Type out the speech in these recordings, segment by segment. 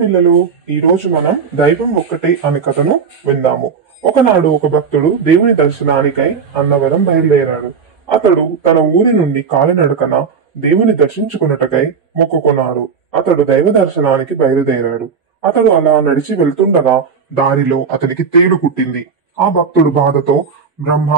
పిల్లలు, ఈ రోజు మనం దైవం ఒక్కటే అనే కథను విందాము. ఒకనాడు ఒక భక్తుడు దేవుని దర్శనానికై అన్నవరం బయలుదేరాడు. అతడు తన ఊరి నుండి కాలినడకన దేవుని దర్శించుకున్నటకై మొక్కుకున్నాడు. అతడు దైవ దర్శనానికి బయలుదేరాడు. అతడు అలా నడిచి వెళ్తుండగా దారిలో అతనికి తేలు కుట్టింది. ఆ భక్తుడు బాధతో బ్రహ్మ,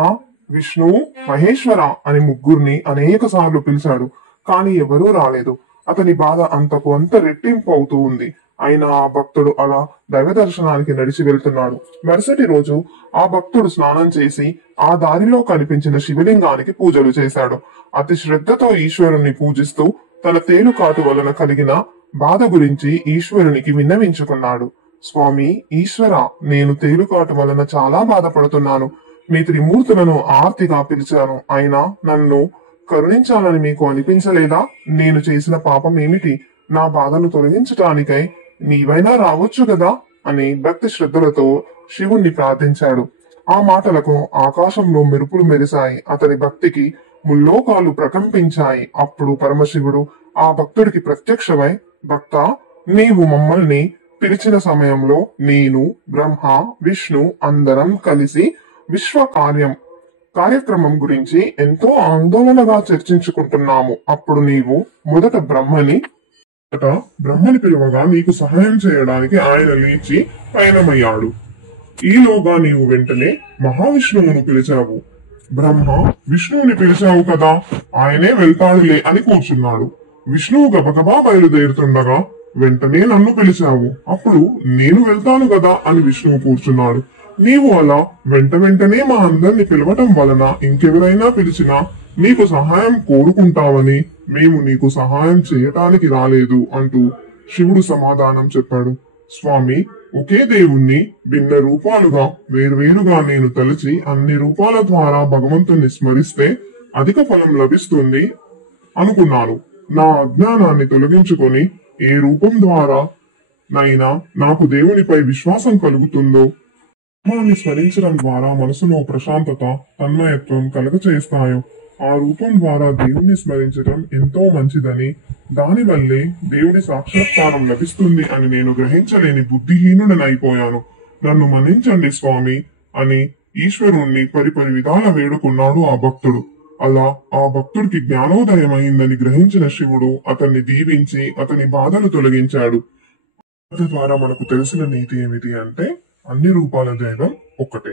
విష్ణు, మహేశ్వర అని ముగ్గురిని అనేక సార్లు పిలిచాడు. కాని ఎవరూ రాలేదు. అతని బాధ అంతకు అంత రెట్టింపు అవుతూ ఉంది. అయినా ఆ భక్తుడు అలా దైవ దర్శనానికి నడిచి వెళ్తున్నాడు. మరుసటి రోజు ఆ భక్తుడు స్నానం చేసి ఆ దారిలో కనిపించిన శివలింగానికి పూజలు చేశాడు. అతి శ్రద్ధతో ఈశ్వరుణ్ణి పూజిస్తూ తన తేలుకాటు వలన కలిగిన బాధ గురించి ఈశ్వరునికి విన్నవించుకున్నాడు. స్వామి ఈశ్వర, నేను తేలుకాటు వలన చాలా బాధపడుతున్నాను. మీ త్రిమూర్తులను ఆర్తిగా పిలిచాను, అయినా నన్ను కరుణించాలని మీకు అనిపించలేదా? నేను చేసిన పాపం ఏమిటి? నా బాధను తొలగించటానికై నీవైనా రావచ్చు కదా అని భక్తి శ్రద్ధలతో శివుణ్ణి ప్రార్థించాడు. ఆ మాటలకు ఆకాశంలో మెరుపులు మెరిశాయి. అతని భక్తికి ముల్లోకాలు ప్రకంపించాయి. అప్పుడు పరమశివుడు ఆ భక్తుడికి ప్రత్యక్షమై, భక్త, నీవు మమ్మల్ని పిలిచిన సమయంలో నేను, బ్రహ్మ, విష్ణు అందరం కలిసి విశ్వ కార్యక్రమం గురించి ఎంతో ఆందోళనగా చర్చించుకుంటున్నాము. అప్పుడు నీవు మొదట బ్రహ్మని పిలువగా నీకు సహాయం చేయడానికి ఆయన లేచి పయనమయ్యాడు. ఈలోగా నీవు వెంటనే మహావిష్ణువును పిలిచావు. బ్రహ్మ విష్ణువుని పిలిచావు కదా, ఆయనే వెళ్తాడులే అని కూర్చున్నాడు. విష్ణువు గబగబా బయలుదేరుతుండగా వెంటనే నన్ను పిలిచావు. అప్పుడు నేను వెళ్తాను కదా అని విష్ణువు కూర్చున్నాడు. నీవు అలా వెంటనే మా అందరిని పిలవటం వలన ఇంకెవరైనా పిలిచినా నీకు సహాయం కోరుకుంటావని మేము నీకు సహాయం చేయటానికి రాలేదు అంటూ శివుడు సమాధానం చెప్పాడు. స్వామి, ఒకే దేవుణ్ణి భిన్న రూపాలుగా వేర్వేరుగా నేను తలచి అన్ని రూపాల ద్వారా భగవంతుణ్ణి స్మరిస్తే అధిక ఫలం లభిస్తుంది అనుకున్నాను. నా అజ్ఞానాన్ని తొలగించుకొని ఏ రూపం ద్వారా నైనా నాకు దేవునిపై విశ్వాసం కలుగుతుందో బ్రహ్మాన్ని స్మరించడం ద్వారా మనసులో ప్రశాంతత, తన్మయత్వం కలగచేస్తాయో ఆ రూపం ద్వారా దేవుణ్ణి స్మరించడం ఎంతో మంచిదని, దానివల్లే దేవుడి సాక్షాత్కారం లభిస్తుంది అని నేను గ్రహించలేని బుద్ధిహీనుడనైపోయాను. నన్ను మన్నించండి స్వామి అని ఈశ్వరుణ్ణి పరిపరి విధాల వేడుకున్నాడు ఆ భక్తుడు. అలా ఆ భక్తుడికి జ్ఞానోదయం అయిందని గ్రహించిన శివుడు అతన్ని దీవించి అతని బాధలు తొలగించాడు. ద్వారా మనకు తెలిసిన నీతి ఏమిటి అంటే, అన్ని రూపాల దైవం ఒక్కటే.